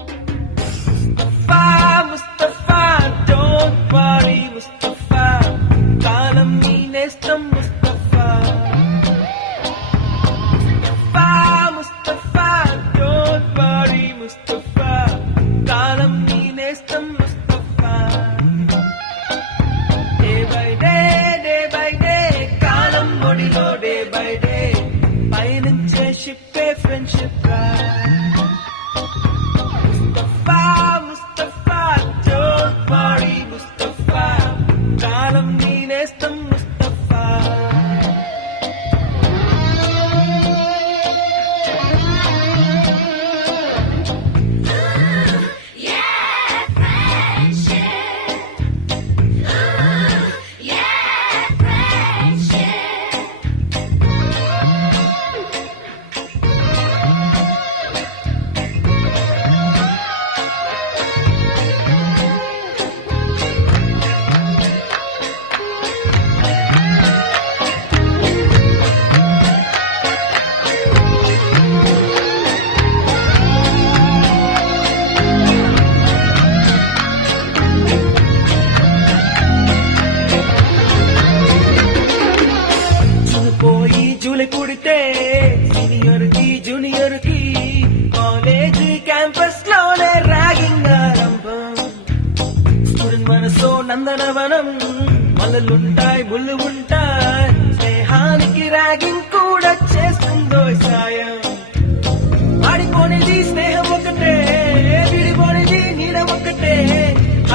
Mustafa Mustafa don't worry Mustafa కాలం నీ నేస్తం Mustafa Mustafa Mustafa don't worry Mustafa కాలం నీ నేస్తం ముస్తఫా డే బై డే కాలం ఒడిలో డే బై డే పయనించే షిప్పే ఫ్రెండ్షిప్ రా ముస్తఫా ముస్తఫా డోంట్ వరీ ముస్తఫా కాలం నీ నేస్తం ముస్తఫా పోయి జూలై కుడితే సీనియర్ కి జూనియర్ కి కాలేజ్ క్యాంపస్ లోనే ర్యాగింగ్ ఆరంభం స్టూడెంట్ మనసో నందనవనం మల్లలుంటాయి ముళ్ళు ఉంటాయి స్నేహానికి ర్యాగింగ్ కూడా చేస్తుందో సాయం ఆడిపోనిది స్నేహం ఒకటే విడిపోనిది నీడ ఒకటే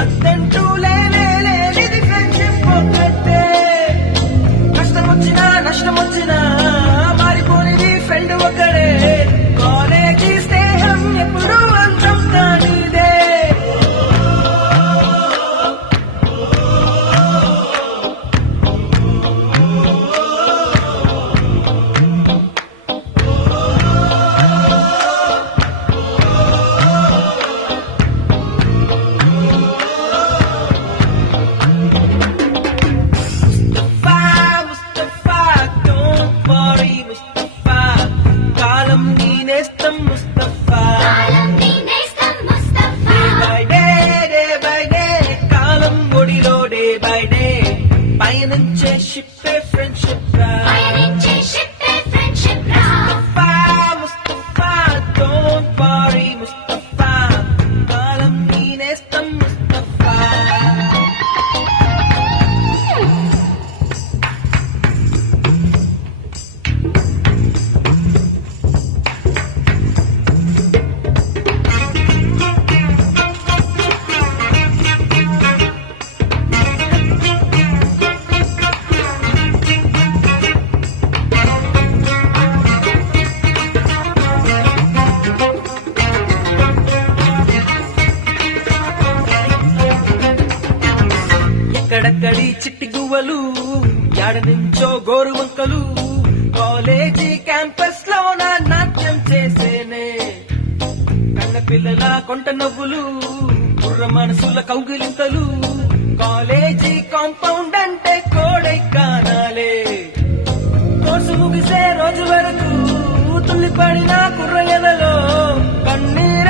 అద్దంటూ లేనిది ఫ్రెండ్షిప్ ఒకటే కష్టం వచ్చినా నష్టం వచ్చినా మారిపోనిది ఫ్రెండ్ ఒకడే కాలేజీ స్నేహం ఎప్పుడు అంతం కానిదే ముస్తఫా ముస్తఫా డోంట్ వరీ ముస్తఫా కాలం నీ నేస్తం ముస్తఫా డే బై డే కాలం ఒడిలో డే బై డే పయనించే షిప్పే ఫ్రెండ్షిప్ రా ముస్తఫా ముస్తఫా డోంట్ వరీ ముస్తఫా కాలం నీ నేస్తం ముస్తఫా ఎక్కడక్కడి చిట్టి గువ్వలు యాడ నుంచో గోరు వంకలు కాలేజీ క్యాంపస్ లోన నాట్యం చేసేనే కన్న పిల్లల కొంట నవ్వులు కుర్ర మనసుల కౌగిలింతలు కాలేజీ కాంపౌండ్ అంటే కోడై కానాలే కోర్సు ముగిసే రోజు వరకు తుల్లిపడిన కుర్ర ఎదలో కన్నీరు